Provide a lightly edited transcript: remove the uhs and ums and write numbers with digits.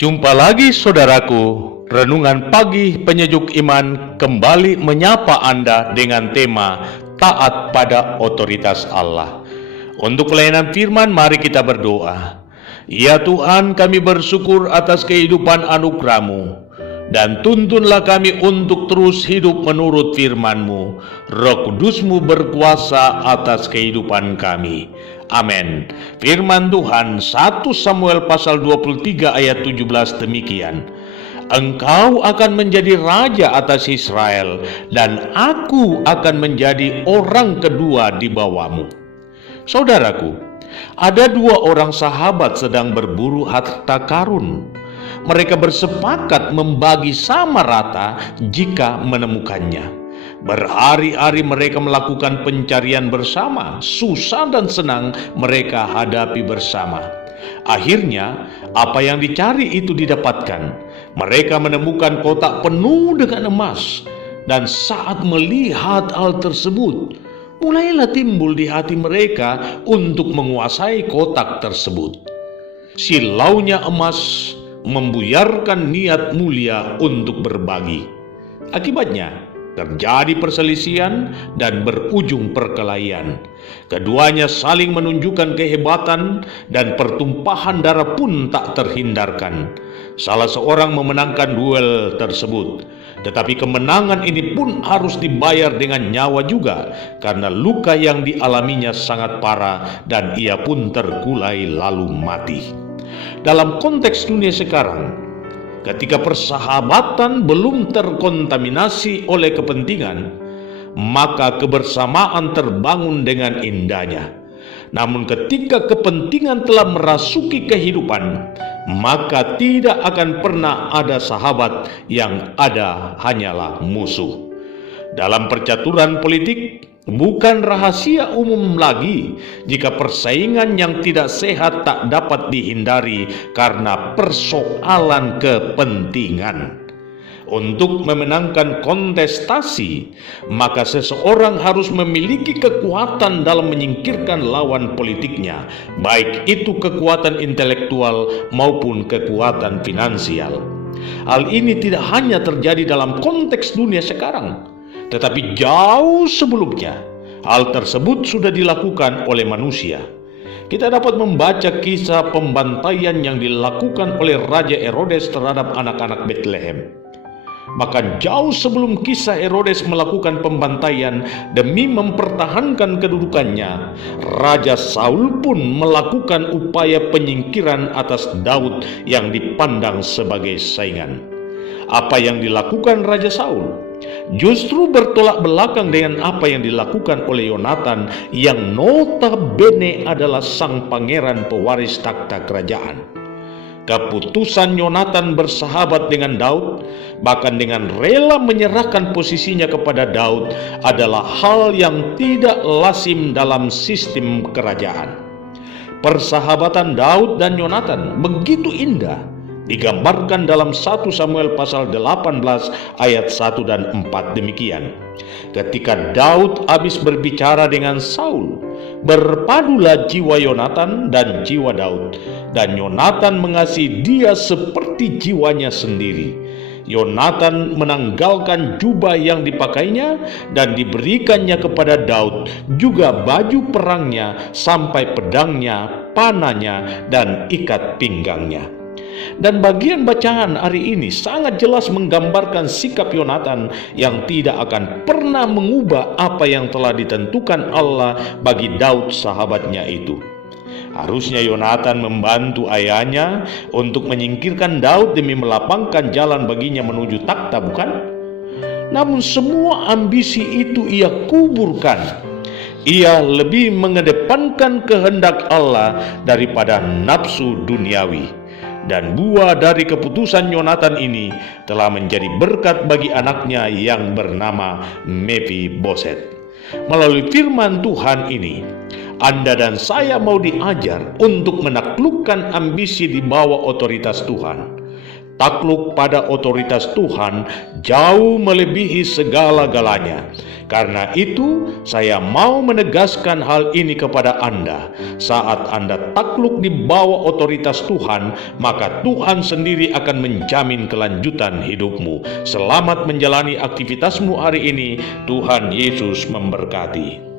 Jumpa lagi saudaraku, renungan pagi penyejuk iman kembali menyapa Anda dengan tema taat pada otoritas Allah. Untuk pelayanan firman, mari kita berdoa. Ya Tuhan, kami bersyukur atas kehidupan anugerah-Mu, dan tuntunlah kami untuk terus hidup menurut firman-Mu. Roh Kudus-Mu berkuasa atas kehidupan kami. Amin. Firman Tuhan 1 Samuel pasal 23 ayat 17 demikian. Engkau akan menjadi raja atas Israel, dan aku akan menjadi orang kedua di bawahmu. Saudaraku, ada dua orang sahabat sedang berburu harta karun. Mereka bersepakat membagi sama rata jika menemukannya. Berhari-hari mereka melakukan pencarian bersama, susah dan senang mereka hadapi bersama. Akhirnya, apa yang dicari itu didapatkan. Mereka menemukan kotak penuh dengan emas, dan saat melihat hal tersebut, mulailah timbul di hati mereka untuk menguasai kotak tersebut. Silaunya emas membuyarkan niat mulia untuk berbagi. Akibatnya, terjadi perselisihan dan berujung perkelahian. Keduanya saling menunjukkan kehebatan dan pertumpahan darah pun tak terhindarkan. Salah seorang memenangkan duel tersebut, tetapi kemenangan ini pun harus dibayar dengan nyawa juga, karena luka yang dialaminya sangat parah dan ia pun terkulai lalu mati. Dalam konteks dunia sekarang, ketika persahabatan belum terkontaminasi oleh kepentingan, maka kebersamaan terbangun dengan indahnya. Namun ketika kepentingan telah merasuki kehidupan, maka tidak akan pernah ada sahabat, yang ada hanyalah musuh. Dalam percaturan politik, bukan rahasia umum lagi jika persaingan yang tidak sehat tak dapat dihindari karena persoalan kepentingan. Untuk memenangkan kontestasi, maka seseorang harus memiliki kekuatan dalam menyingkirkan lawan politiknya, baik itu kekuatan intelektual maupun kekuatan finansial. Hal ini tidak hanya terjadi dalam konteks dunia sekarang, tetapi jauh sebelumnya hal tersebut sudah dilakukan oleh manusia. Kita dapat membaca kisah pembantaian yang dilakukan oleh Raja Herodes terhadap anak-anak Bethlehem. Bahkan jauh sebelum kisah Herodes melakukan pembantaian demi mempertahankan kedudukannya, Raja Saul pun melakukan upaya penyingkiran atas Daud yang dipandang sebagai saingan. Apa yang dilakukan Raja Saul justru bertolak belakang dengan apa yang dilakukan oleh Yonatan, yang notabene adalah sang pangeran pewaris takhta kerajaan. Keputusan Yonatan bersahabat dengan Daud, bahkan dengan rela menyerahkan posisinya kepada Daud, adalah hal yang tidak lazim dalam sistem kerajaan. Persahabatan Daud dan Yonatan begitu indah digambarkan dalam 1 Samuel pasal 18 ayat 1 dan 4 demikian. Ketika Daud habis berbicara dengan Saul, berpadulah jiwa Yonatan dan jiwa Daud, dan Yonatan mengasihi dia seperti jiwanya sendiri. Yonatan menanggalkan jubah yang dipakainya dan diberikannya kepada Daud, juga baju perangnya, sampai pedangnya, panahnya, dan ikat pinggangnya. Dan bagian bacaan hari ini sangat jelas menggambarkan sikap Yonatan yang tidak akan pernah mengubah apa yang telah ditentukan Allah bagi Daud sahabatnya itu. Harusnya Yonatan membantu ayahnya untuk menyingkirkan Daud demi melapangkan jalan baginya menuju takhta, bukan? Namun semua ambisi itu ia kuburkan. Ia lebih mengedepankan kehendak Allah daripada nafsu duniawi. Dan buah dari keputusan Yonatan ini telah menjadi berkat bagi anaknya yang bernama Mephiboset. Melalui firman Tuhan ini, Anda dan saya mau diajar untuk menaklukkan ambisi di bawah otoritas Tuhan. takluk pada otoritas Tuhan jauh melebihi segala-galanya. Karena itu, saya mau menegaskan hal ini kepada Anda. Saat Anda takluk di bawah otoritas Tuhan, maka Tuhan sendiri akan menjamin kelanjutan hidupmu. Selamat menjalani aktivitasmu hari ini. Tuhan Yesus memberkati.